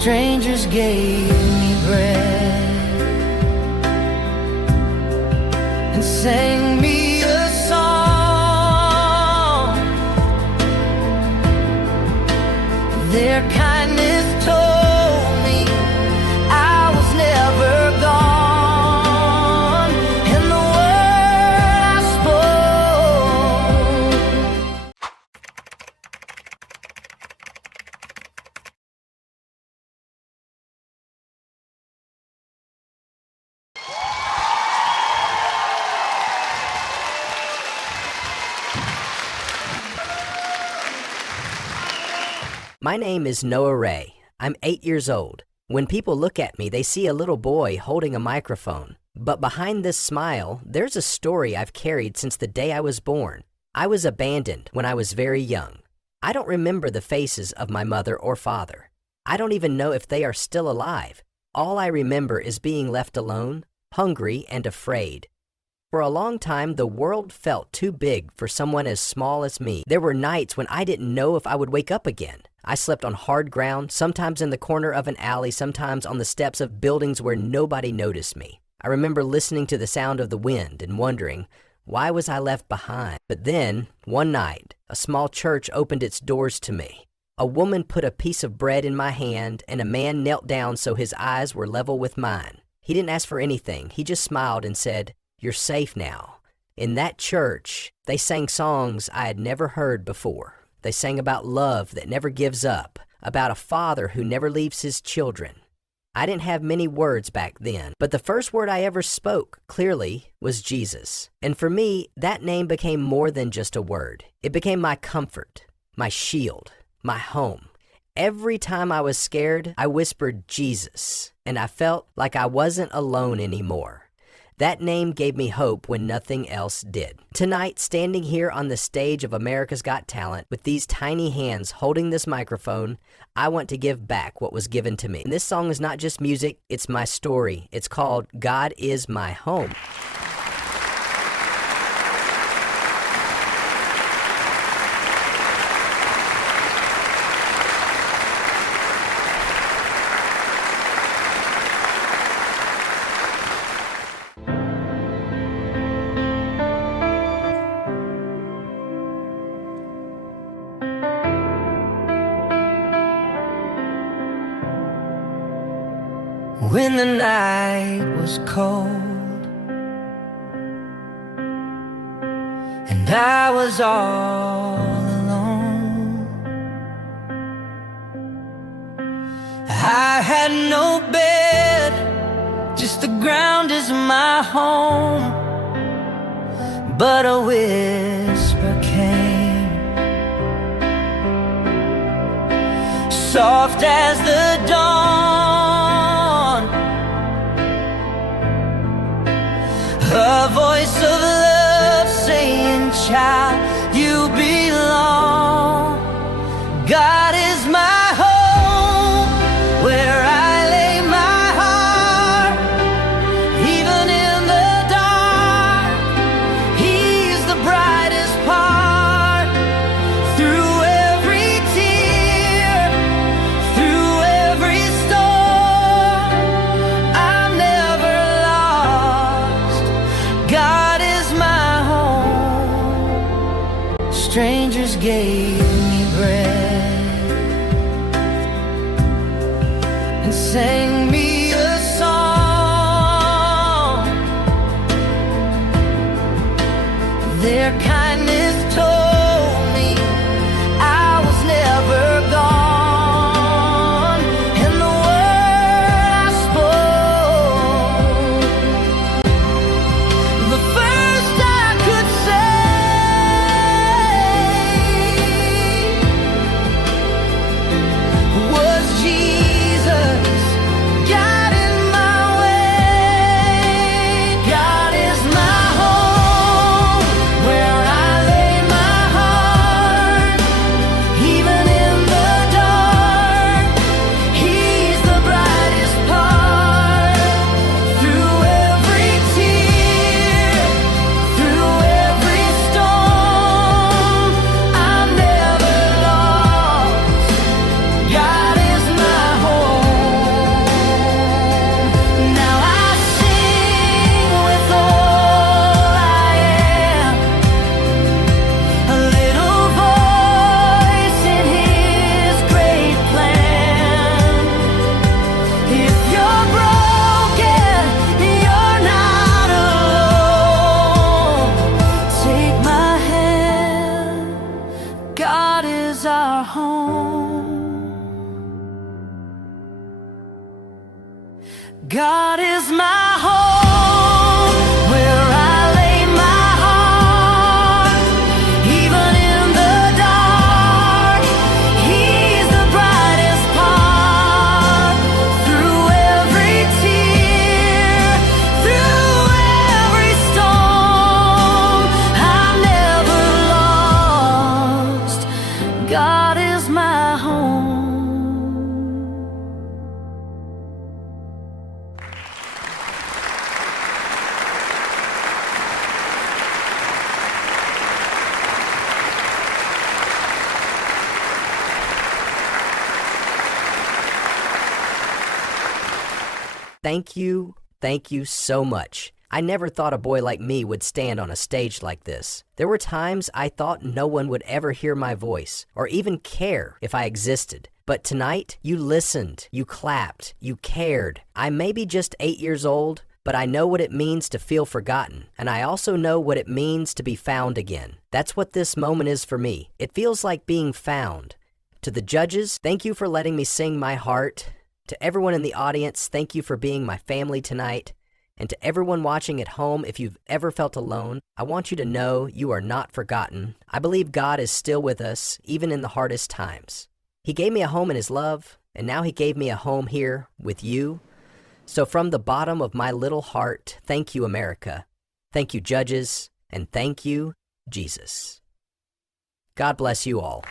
Strangers gave me bread and sang me a song. Their kindness told me I was never gone, and the word I spoke. My name is Noah Ray. I'm 8 years old. When people look at me, they see a little boy holding a microphone. But behind this smile, there's a story I've carried since the day I was born. I was abandoned when I was very young. I don't remember the faces of my mother or father. I don't even know if they are still alive. All I remember is being left alone, hungry, and afraid. For a long time, the world felt too big for someone as small as me. There were nights when I didn't know if I would wake up again. I slept on hard ground, sometimes in the corner of an alley, sometimes on the steps of buildings where nobody noticed me. I remember listening to the sound of the wind and wondering, why was I left behind? But then, one night, a small church opened its doors to me. A woman put a piece of bread in my hand, and a man knelt down so his eyes were level with mine. He didn't ask for anything. He just smiled and said, "You're safe now." In that church, they sang songs I had never heard before. They sang about love that never gives up, about a father who never leaves his children. I didn't have many words back then, but the first word I ever spoke clearly was Jesus. And for me, that name became more than just a word. It became my comfort, my shield, my home. Every time I was scared, I whispered Jesus, and I felt like I wasn't alone anymore. That name gave me hope when nothing else did. Tonight, standing here on the stage of America's Got Talent with these tiny hands holding this microphone, I want to give back what was given to me. And this song is not just music, it's my story. It's called God Is My Home. When the night was cold and I was all alone, I had no bed, just the ground is my home. But a whisper came, soft as the dawn, a voice of love saying, "Child, you belong." God is my home, where I lay my heart. Even in the dark, He's the brightest part. Through every tear, through every storm, I'm never lost. God is my home. Strangers gave me bread and sang me a song. Their kindness told me I was never gone, and the word I spoke, the first I could say was Jesus. God in my way, God is my home, where I God is my home, where I lay my heart. Even in the dark, He's the brightest part. Through every tear, through every storm, I'm never lost. God is my home. Thank you so much. I never thought a boy like me would stand on a stage like this. There were times I thought no one would ever hear my voice, or even care if I existed. But tonight, you listened, you clapped, you cared. I may be just 8 years old, but I know what it means to feel forgotten, and I also know what it means to be found again. That's what this moment is for me. It feels like being found. To the judges, thank you for letting me sing my heart. To everyone in the audience, thank you for being my family tonight. And to everyone watching at home, if you've ever felt alone, I want you to know you are not forgotten. I believe God is still with us, even in the hardest times. He gave me a home in His love, and now He gave me a home here with you. So from the bottom of my little heart, thank you, America. Thank you, judges, and thank you, Jesus. God bless you all.